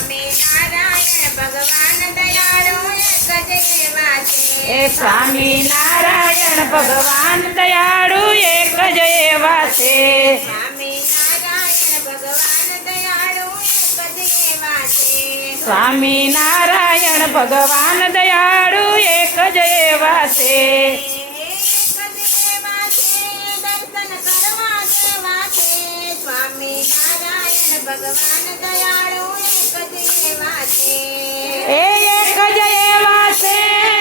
સ્વામિનારાયણ ભગવાન દયાળુ એક જ એવા છે. એ સ્વામિનારાયણ ભગવાન દયાળુ એક જ એવા છે. સ્વામિનારાયણ ભગવાન દયાળુ એક જ એવા છે. સ્વામિનારાયણ ભગવાન દયાળુ એક જ એવા છે. ભગવાન દયાળુ એક જ એવા છે. એ એક જ એવા છે,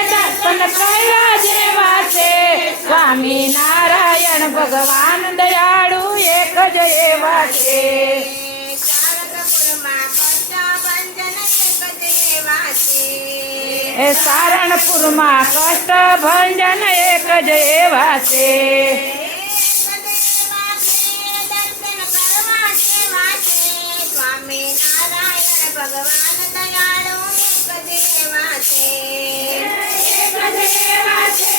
દર્શન કરવા જેવા છે. સ્વામિનારાયણ ભગવાન દયાળુ એક જ એવા છે. સારંગપુરમાં કષ્ટભંજન એક જ એવા છે. એ સારણપુરમાં કષ્ટભંજન એક જ એવા છે. સ્વામિનારાયણ ભગવાન દયાળુ એક જ એવા છે. એક જ એવા છે,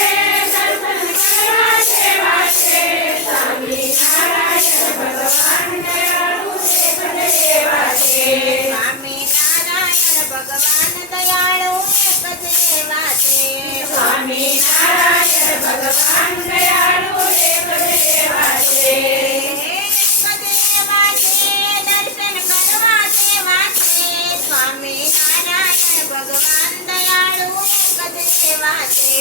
દર્શન કરવા જેવા છે. સ્વામિનારાયણ ભગવાન દયાળુ એક જ એવા છે. સ્વામિનારાયણ ભગવાન દયાળુ એક જ એવા છે. સ્વામિનારાયણ ભગવાન દયાળુ એક જ એવા છે. સ્વામિનારાયણ ભગવાન દયાળુ એક જ એવા છે.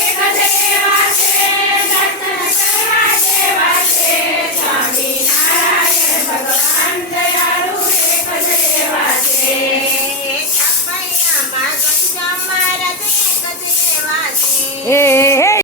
એક જ એવા છે,